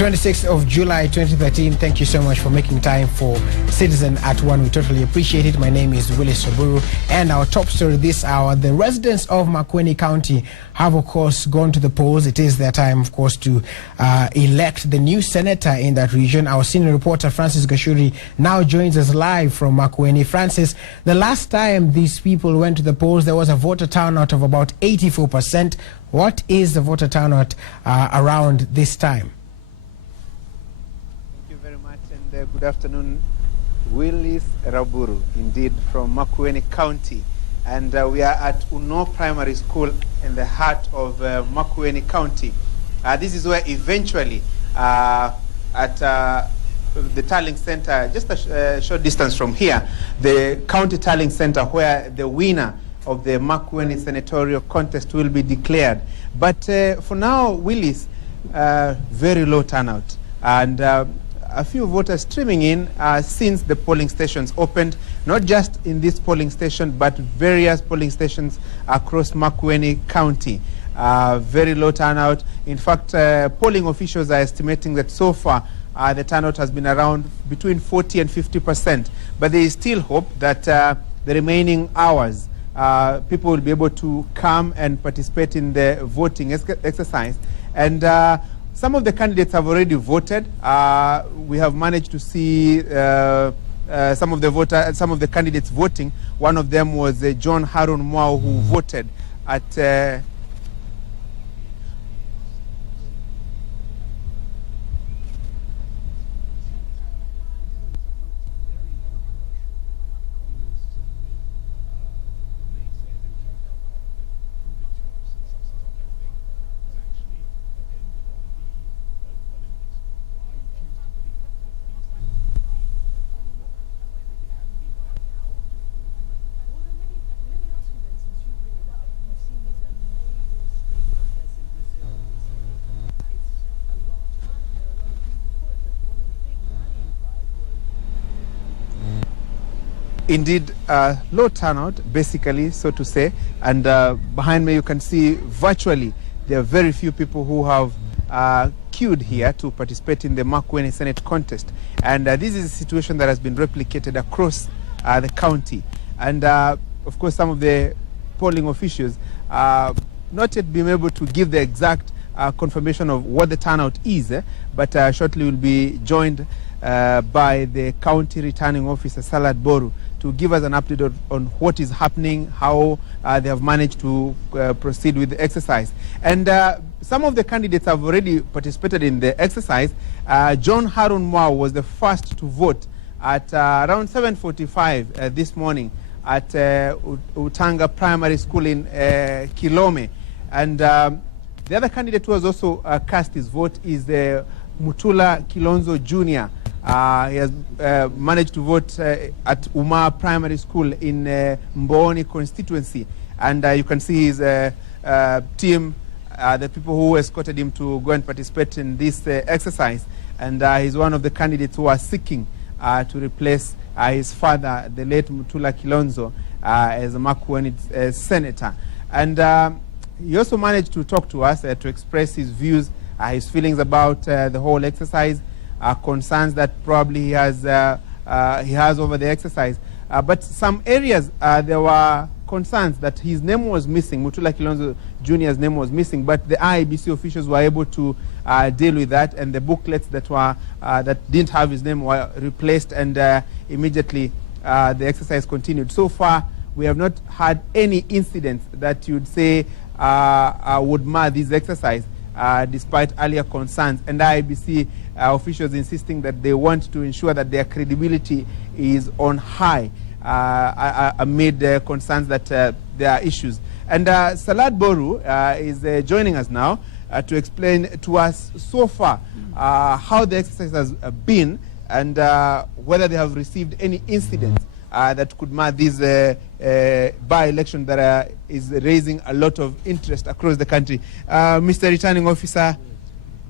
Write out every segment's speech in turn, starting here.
26th of July 2013. Thank you so much for making time for Citizen at 1. We totally appreciate it. My name is Willis Soburu, and our top story this hour: the residents of Makueni County have, of course, gone to the polls. It is their time, of course, to elect the new senator in that region. Our senior reporter, Francis Gashuri, now joins us live from Makueni. Francis, the last time these people went to the polls, there was a voter turnout of about 84%. What is the voter turnout around this time? Good afternoon, Willis Raburu, indeed, from Makueni County. And we are at Uno Primary School in the heart of Makueni County. This is where eventually, at the tallying center, just a short distance from here, the county tallying center, where the winner of the Makueni senatorial contest will be declared. But for now, Willis, very low turnout. And a few voters streaming in since the polling stations opened, not just in this polling station, but various polling stations across Makueni County. Very low turnout. In fact, polling officials are estimating that so far the turnout has been around between 40 and 50%. But there is still hope that the remaining hours, people will be able to come and participate in the voting exercise. And some of the candidates have already voted. We have managed to see some of the candidates voting. One of them was John Harun Mwau, who voted at indeed, low turnout, basically, so to say. And behind me, you can see virtually there are very few people who have queued here to participate in the Makueni Senate contest. And this is a situation that has been replicated across the county. And of course, some of the polling officials not yet been able to give the exact confirmation of what the turnout is, but shortly will be joined by the county returning officer, Salad Boru, to give us an update on what is happening, how they have managed to proceed with the exercise. And some of the candidates have already participated in the exercise. John Harun Mwau was the first to vote at around 7:45 this morning at Utanga Primary School in Kilome. And the other candidate who has also cast his vote is Mutula Kilonzo Jr. He has managed to vote at Umar Primary School in Mboni constituency. And you can see his team, the people who escorted him to go and participate in this exercise. And he's one of the candidates who are seeking to replace his father, the late Mutula Kilonzo, as a Makueni senator. And he also managed to talk to us to express his views, his feelings about the whole exercise, concerns that probably he has over the exercise. But some areas there were concerns that his name was missing, Mutula Kilonzo Jr.'s name was missing, but the IEBC officials were able to deal with that, and the booklets that were that didn't have his name were replaced, and immediately the exercise continued. So far, we have not had any incidents that you'd say would mar this exercise, despite earlier concerns, and IEBC officials insisting that they want to ensure that their credibility is on high amid concerns that there are issues. And Salad Boru is joining us now to explain to us so far how the exercise has been, and whether they have received any incidents that could mar this by-election that is raising a lot of interest across the country. Mr. Returning Officer,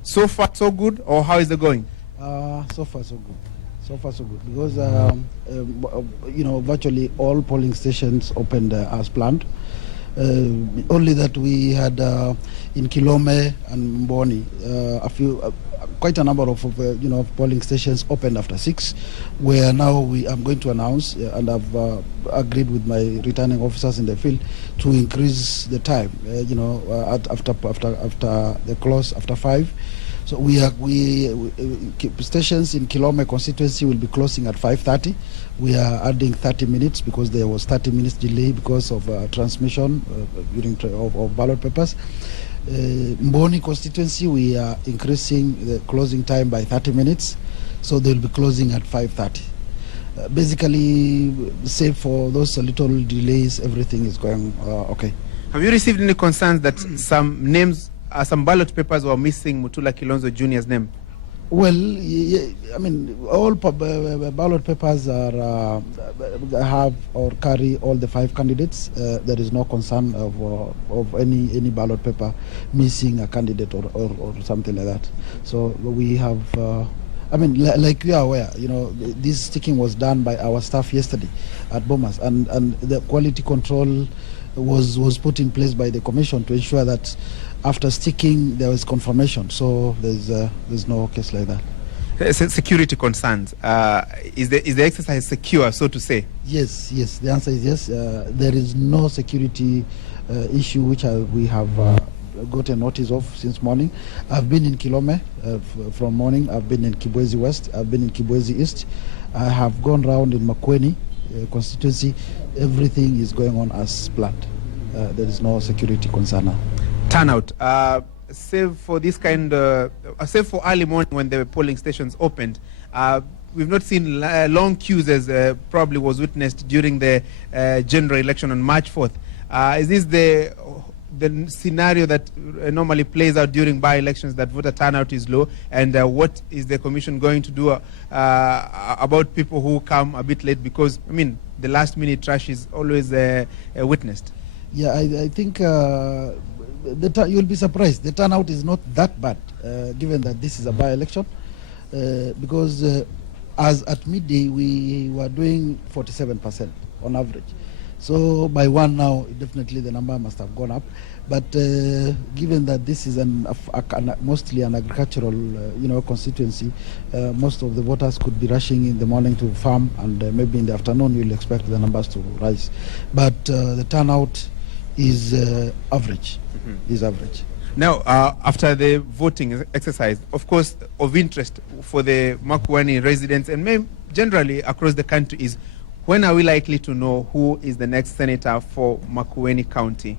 so far so good, or how is it going? So far so good. So far so good, because you know, virtually all polling stations opened as planned. Only that we had in Kilome and Mboni quite a number of polling stations opened after 6, where now I'm going to announce, and I've agreed with my returning officers in the field to increase the time. After the close after 5. So stations in Kilome constituency will be closing at 5:30. We are adding 30 minutes because there was 30 minutes delay because of transmission of ballot papers. Mboni constituency, we are increasing the closing time by 30 minutes, so they'll be closing at 5:30. Basically, save for those little delays, everything is going okay. Have you received any concerns that some names, some ballot papers were missing Mutula Kilonzo Jr.'s name? Well, I mean, all ballot papers are have or carry all the 5 candidates. There is no concern of any ballot paper missing a candidate or something like that. So we have, I mean, like you are aware, this sticking was done by our staff yesterday at Bomas, and the quality control was put in place by the commission to ensure that after sticking there was confirmation. So there's no case like that. Security concerns. Is the exercise secure, so to say? Yes. The answer is yes. There is no security issue which we have got a notice of since morning. I've been in Kilome from morning. I've been in Kibwezi West. I've been in Kibwezi East. I have gone round in Makueni constituency. Everything is going on as planned. There is no security concern now. Turnout, save for this kind, save for early morning when the polling stations opened, we've not seen long queues as probably was witnessed during the general election on March 4th. Is this the scenario that normally plays out during by-elections, that voter turnout is low? And what is the commission going to do about people who come a bit late? Because, I mean, the last-minute rush is always witnessed. Yeah, I think you'll be surprised. The turnout is not that bad, given that this is a by-election, because as at midday we were doing 47% on average. So by 1 now, definitely the number must have gone up. But given that this is mostly an agricultural, constituency, most of the voters could be rushing in the morning to farm, and maybe in the afternoon you'll expect the numbers to rise. But the turnout is average. Is average. Now, after the voting exercise, of course, of interest for the Makueni residents and maybe generally across the country is, when are we likely to know who is the next senator for Makueni County?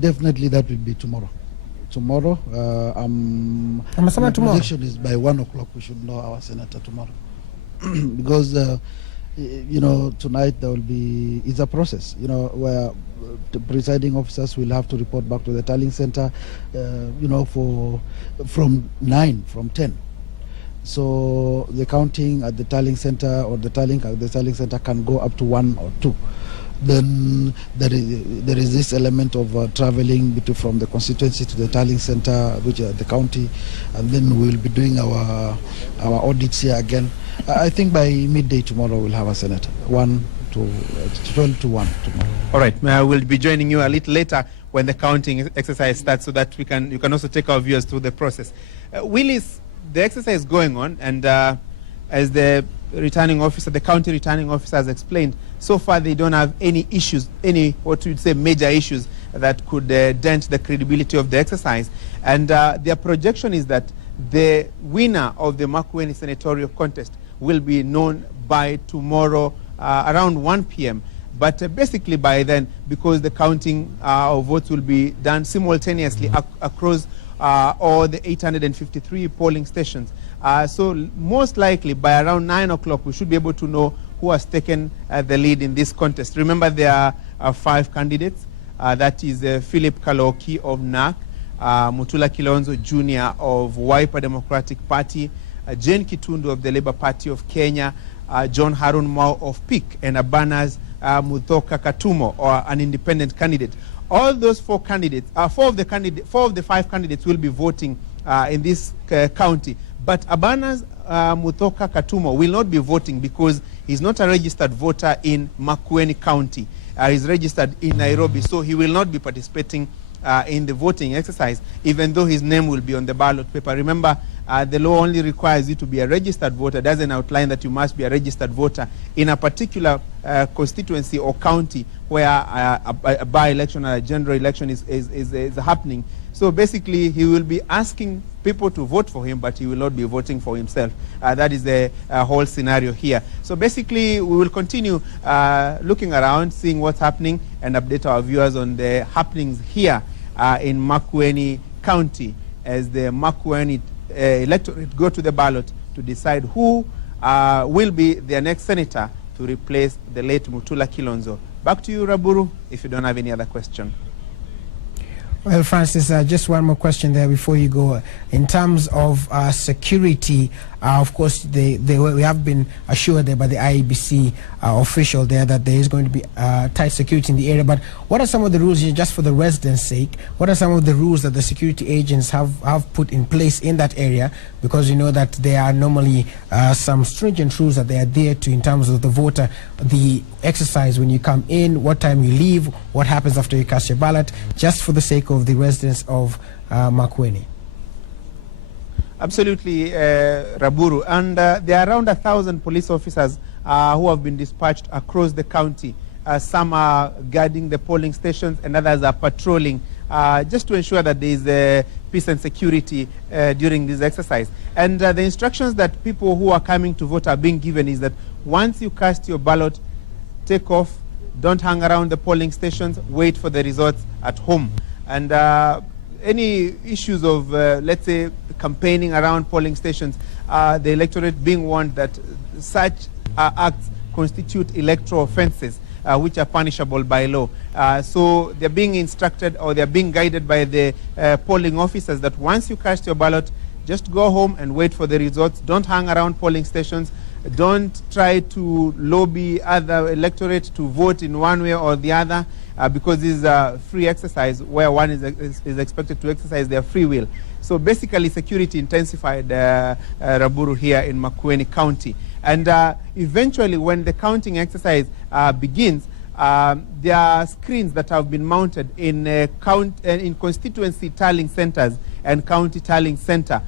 Definitely that will be tomorrow. Tomorrow, my prediction is by 1 o'clock we should know our senator tomorrow. Because, tonight there will be, it's a process, where the presiding officers will have to report back to the tallying center, from 10. So the counting at the tallying center or the tallying at the tallying center can go up to 1 or 2. Then there is this element of traveling from the constituency to the tallying center, which is the county, and then we'll be doing our audits here again. I think by midday tomorrow we'll have a senator, 12 to 1 tomorrow. All right, we'll be joining you a little later when the counting exercise starts, so that you can also take our viewers through the process. Willis, the exercise is going on, and as the returning officer, the county returning officer has explained, so far they don't have any issues, what you'd say major issues that could dent the credibility of the exercise. And their projection is that the winner of the Makueni senatorial contest will be known by tomorrow around 1 p.m. But basically by then, because the counting of votes will be done simultaneously across all the 853 polling stations. So most likely by around 9 o'clock, we should be able to know who has taken the lead in this contest. Remember, there are 5 candidates. That is Philip Kaloki of NAC, Mutula Kilonzo Jr. of Wiper Democratic Party, Jane Kitundu of the Labour Party of Kenya, John Harun Mao of PIC, and Abanaz Muthoka Katumo, or an independent candidate. All those 4 candidates, 4 of the 5 candidates will be voting in this county. But Abanaz Muthoka Katumo will not be voting because he's not a registered voter in Makueni County. He's registered in Nairobi, so he will not be participating in the voting exercise, even though his name will be on the ballot paper. Remember, The law only requires you to be a registered voter, doesn't outline that you must be a registered voter in a particular constituency or county where a by-election or a general election is happening. So basically, he will be asking people to vote for him, but he will not be voting for himself. That is the whole scenario here. So basically, we will continue looking around, seeing what's happening, and update our viewers on the happenings here in Makueni County as the Makueni electorate go to the ballot to decide who will be their next senator to replace the late Mutula Kilonzo. Back to you, Raburu, if you don't have any other question. Well, Francis, just one more question there before you go. In terms of security, of course, we have been assured there by the IEBC official there that there is going to be tight security in the area. But what are some of the rules, just for the residents' sake, what are some of the rules that the security agents have put in place in that area? Because you know that there are normally some stringent rules that they adhere to in terms of the voter, the exercise when you come in, what time you leave, what happens after you cast your ballot, just for the sake of the residents of Makueni. Absolutely, Raburu. And there are around 1,000 police officers who have been dispatched across the county. Some are guarding the polling stations and others are patrolling just to ensure that there is peace and security during this exercise. And the instructions that people who are coming to vote are being given is that once you cast your ballot, take off, don't hang around the polling stations, wait for the results at home. And any issues of, let's say, campaigning around polling stations, the electorate being warned that such acts constitute electoral offenses which are punishable by law. So they're being instructed or they're being guided by the polling officers that once you cast your ballot, just go home and wait for the results. Don't hang around polling stations. Don't try to lobby other electorate to vote in one way or the other. Because this is a free exercise where one is expected to exercise their free will. So basically security intensified, Raburu, here in Makueni County. And eventually when the counting exercise begins, there are screens that have been mounted in constituency tallying centers and county tallying center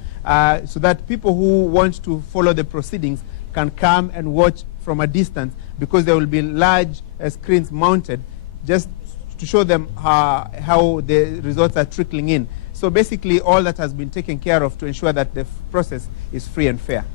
so that people who want to follow the proceedings can come and watch from a distance, because there will be large screens mounted just to show them how the results are trickling in. So basically all that has been taken care of to ensure that the process is free and fair.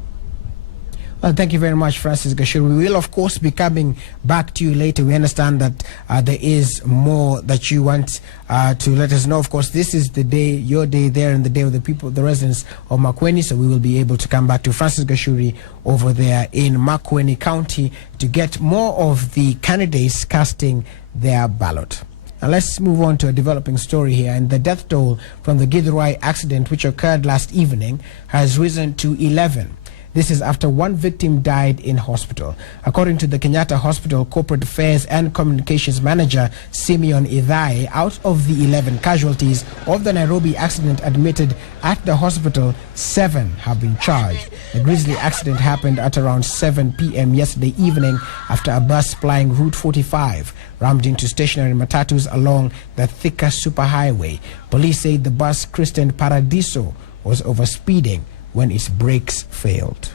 Well, thank you very much, Francis Gashuru. We will, of course, be coming back to you later. We understand that there is more that you want to let us know. Of course, this is the day, your day there, and the day of the people, the residents of Makueni. So we will be able to come back to Francis Gashuri over there in Makueni County to get more of the candidates casting their ballot. Now let's move on to a developing story here. And the death toll from the Githurai accident, which occurred last evening, has risen to 11. This is after one victim died in hospital. According to the Kenyatta Hospital Corporate Affairs and Communications Manager, Simeon Idhai, out of the 11 casualties of the Nairobi accident admitted at the hospital, 7 have been charged. The grisly accident happened at around 7 p.m. yesterday evening after a bus plying Route 45 rammed into stationary matatus along the Thika Superhighway. Police say the bus, christened Paradiso, was overspeeding when its brakes failed.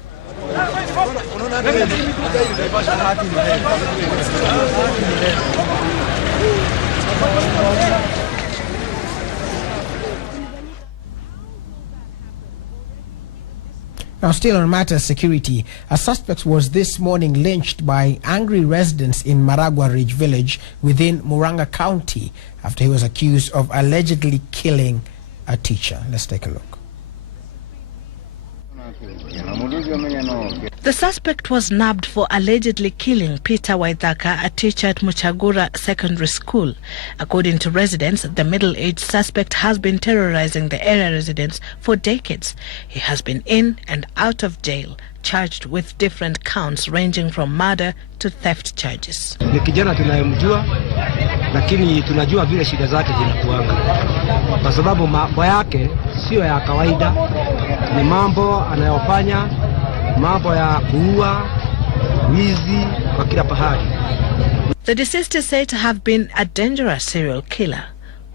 Now, still on matters security, a suspect was this morning lynched by angry residents in Maragua Ridge village within Muranga County after he was accused of allegedly killing a teacher. Let's take a look. The suspect was nabbed for allegedly killing Peter Waithaka, a teacher at Muchagura Secondary School. According to residents, the middle-aged suspect has been terrorizing the area residents for decades. He has been in and out of jail, charged with different counts ranging from murder to theft charges. Ni kijana tunayemjua, lakini tunajua vile shida zake zinakuanga. Kwa sababu mambo yake sio ya kawaida, ni mambo anayofanya, mambo ya kuua, wizi kwa kila pahali. The deceased is said to have been a dangerous serial killer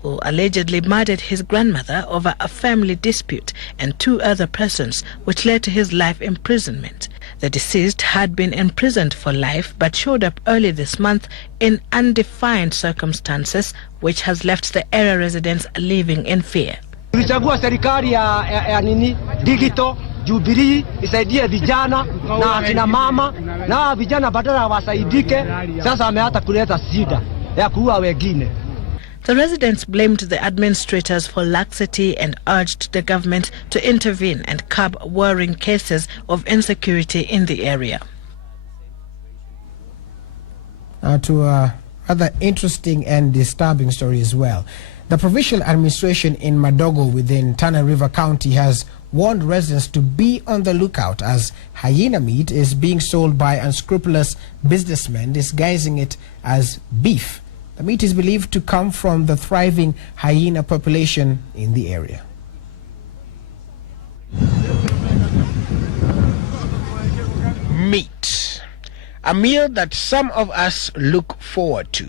who allegedly murdered his grandmother over a family dispute, and 2 other persons, which led to his life imprisonment. The deceased had been imprisoned for life but showed up early this month in undefined circumstances, which has left the area residents living in fear. Tulichagua serikali ya nini digital Jubilee isaidie vijana na akina mama, na vijana badala wasaidike sasa ameata kuleta shida ya kuua wengine. The residents blamed the administrators for laxity and urged the government to intervene and curb worrying cases of insecurity in the area. Now to a rather interesting and disturbing story as well. The provincial administration in Madogo within Tana River County has warned residents to be on the lookout as hyena meat is being sold by unscrupulous businessmen disguising it as beef. The meat is believed to come from the thriving hyena population in the area. Meat, a meal that some of us look forward to.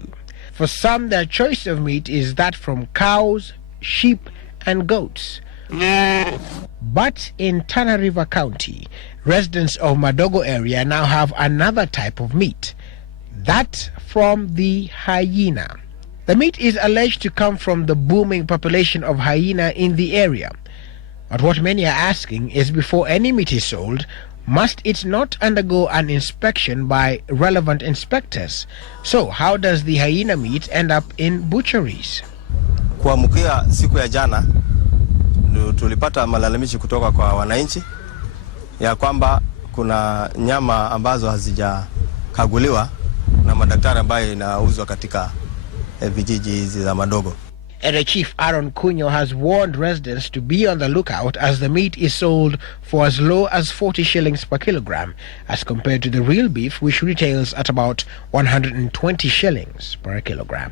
For some, their choice of meat is that from cows, sheep, and goats. But in Tana River County, residents of Madogo area now have another type of meat, that from the hyena. The meat is alleged to come from the booming population of hyena in the area. But what many are asking is, before any meat is sold, must it not undergo an inspection by relevant inspectors? So how does the hyena meat end up in butcheries? Kuamkia siku ya jana tulipata malalamishi kutoka kwa wananchi ya kwamba kuna nyama ambazo hazijakaguliwa na madaktari ambayo inauzwa katika vijiji hizi za Madogo. Area Chief Aaron Kunyo has warned residents to be on the lookout as the meat is sold for as low as 40 shillings per kilogram as compared to the real beef, which retails at about 120 shillings per kilogram.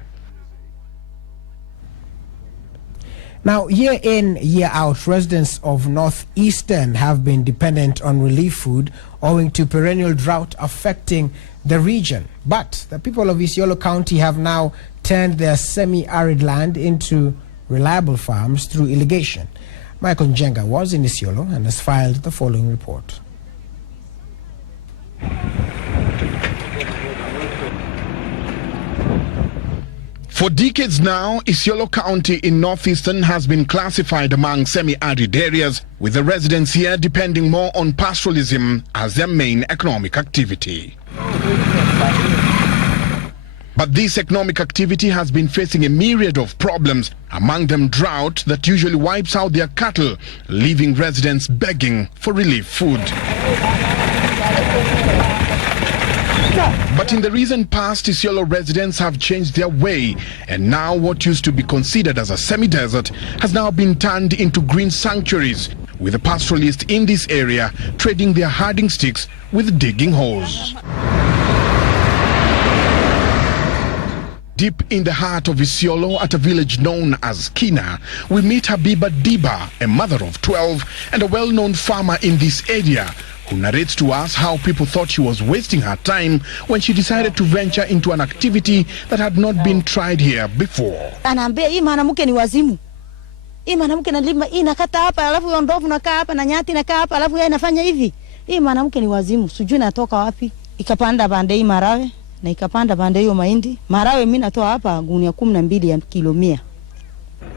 Now, year in, year out, residents of Northeastern have been dependent on relief food owing to perennial drought affecting the region. But the people of Isiolo County have now turned their semi-arid land into reliable farms through irrigation. Michael Njenga was in Isiolo and has filed the following report. For decades now, Isiolo County in Northeastern has been classified among semi-arid areas, with the residents here depending more on pastoralism as their main economic activity. But this economic activity has been facing a myriad of problems, among them drought that usually wipes out their cattle, leaving residents begging for relief food. But in the recent past, Isiolo residents have changed their way, and now what used to be considered as a semi-desert has now been turned into green sanctuaries, with the pastoralists in this area trading their herding sticks with digging holes. Deep in the heart of Isiolo, at a village known as Kina, we meet Habiba Diba, a mother of 12 and a well-known farmer in this area, who narrates to us how people thought she was wasting her time when she decided to venture into an activity that had not been tried here before. Anaambia hii mwanamke ni wazimu. Hii mwanamke analima, hii nakata hapa, alafu hiyo ndovu nakaa hapa na nyati nakaa hapa, alafu yeye anafanya hivi. Hii mwanamke ni wazimu, sijui natoka wapi. Ikapanda bande hii marawe na ikapanda bande hiyo mahindi. Marawe mimi natoa hapa gunia 12 ya kilo 100.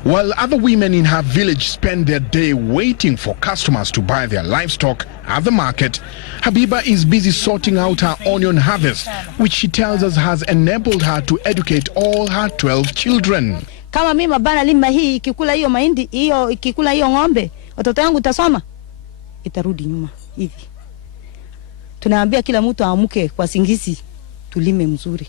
While other women in her village spend their day waiting for customers to buy their livestock at the market, Habiba is busy sorting out her onion harvest, which she tells us has enabled her to educate all her 12 children. Kama mimi mabana lima hii ikikula hiyo mahindi, hiyo ikikula hiyo ng'ombe, watoto wangu utasoma, itarudi nyuma hivi. Tunaambia kila mtu aamuke kwa singizi, tulime mzuri.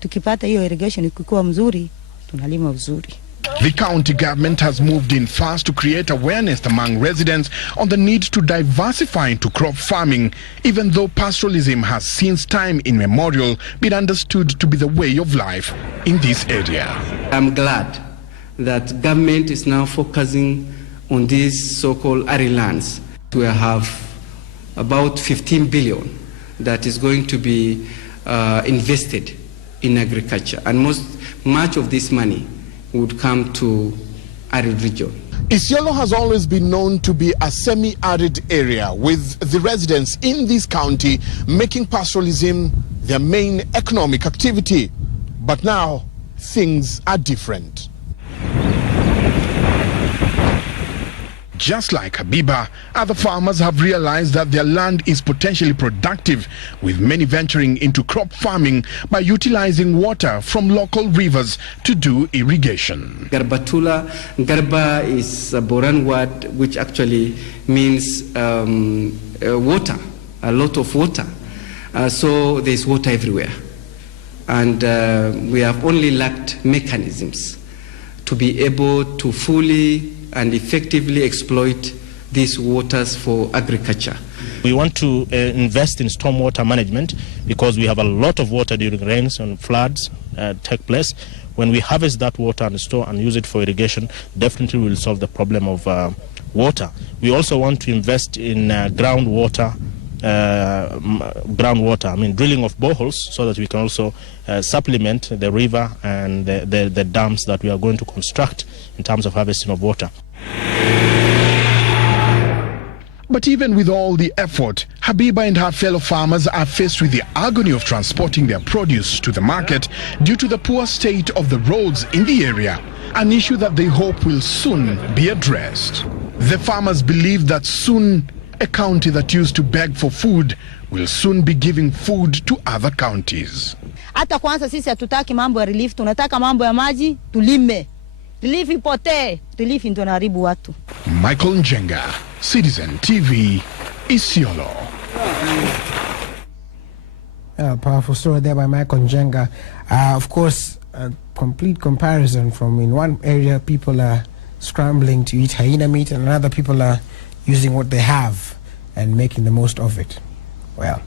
Tukipata hiyo irrigation ikikuwa mzuri, tunalima vizuri. The county government has moved in fast to create awareness among residents on the need to diversify into crop farming, even though pastoralism has since time immemorial been understood to be the way of life in this area. I'm glad that government is now focusing on these so-called arid lands. We have about 15 billion that is going to be invested in agriculture, and much of this money would come to arid region. Isiolo has always been known to be a semi-arid area, with the residents in this county making pastoralism their main economic activity. But now, things are different. Just like Habiba, other farmers have realized that their land is potentially productive, with many venturing into crop farming by utilizing water from local rivers to do irrigation. Garbatula, Garba is a Boran word which actually means water, a lot of water. So there's water everywhere. And we have only lacked mechanisms to be able to fully and effectively exploit these waters for agriculture. We want to invest in stormwater management because we have a lot of water during rains and floods take place. When we harvest that water and store and use it for irrigation, definitely will solve the problem of water. We also want to invest in groundwater, drilling of boreholes, so that we can also supplement the river and the dams that we are going to construct in terms of harvesting of water. But even with all the effort, Habiba and her fellow farmers are faced with the agony of transporting their produce to the market due to the poor state of the roads in the area, an issue that they hope will soon be addressed. The farmers believe that soon a county that used to beg for food will soon be giving food to other counties. Hata kwanza sisi hatutaki mambo ya relief, tunataka mambo ya maji, tulime. Relief ipotee, relief ndio inaharibu watu. Michael Njenga, Citizen TV, Isiolo. Powerful story there by Michael Njenga. Of course, a complete comparison from in one area people are scrambling to eat hyena meat and another people are using what they have and making the most of it. Well,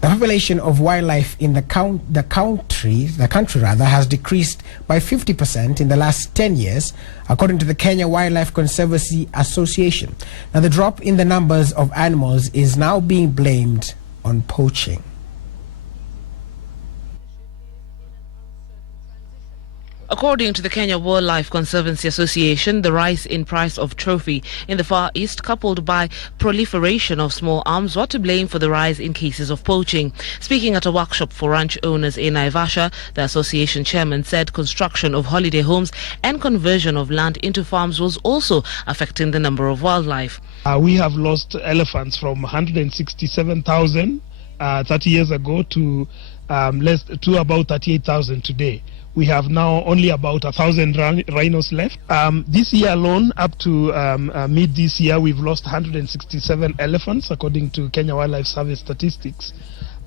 the population of wildlife in the country has decreased by 50% in the last 10 years, according to the Kenya Wildlife Conservancy Association. Now, the drop in the numbers of animals is now being blamed on poaching. According to the Kenya Wildlife Conservancy Association, the rise in price of trophy in the Far East, coupled by proliferation of small arms, were to blame for the rise in cases of poaching. Speaking at a workshop for ranch owners in Naivasha, the association chairman said construction of holiday homes and conversion of land into farms was also affecting the number of wildlife. We have lost elephants from 167,000 30 years ago to about 38,000 today. We have now only about 1,000 rhinos left. This year alone, up to mid this year, we've lost 167 elephants, according to Kenya Wildlife Service statistics.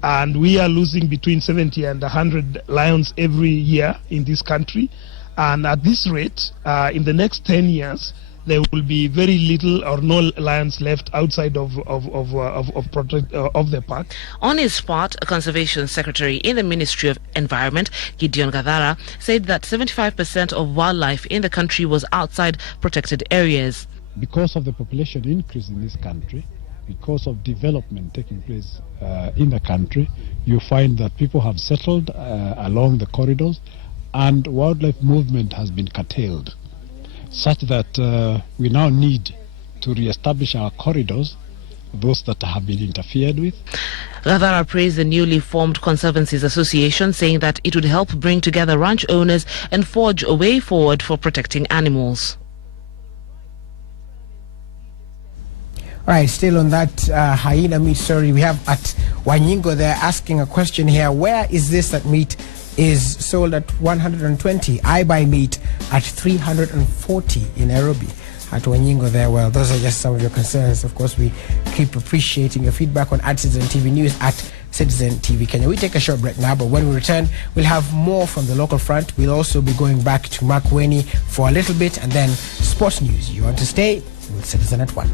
And we are losing between 70 and 100 lions every year in this country. And at this rate, in the next 10 years, there will be very little or no lions left outside of the park. On his part, a conservation secretary in the Ministry of Environment, Gideon Gathara, said that 75% of wildlife in the country was outside protected areas. Because of the population increase in this country, because of development taking place in the country, you find that people have settled along the corridors and wildlife movement has been curtailed, such that we now need to re-establish our corridors, those that have been interfered with. Gathara praised the newly formed Conservancies Association, saying that it would help bring together ranch owners and forge a way forward for protecting animals. All right, still on that hyena meat story, we have at Wanyingo there asking a question here. Where is this that meat is sold at 120? I buy meat at 340 in Nairobi. At Wanyingo there. Well, those are just some of your concerns. Of course, we keep appreciating your feedback on @Citizen TV News, @Citizen TV Kenya. We take a short break now, but when we return, we'll have more from the local front. We'll also be going back to Makueni for a little bit, and then sports news. You want to stay with Citizen at 1.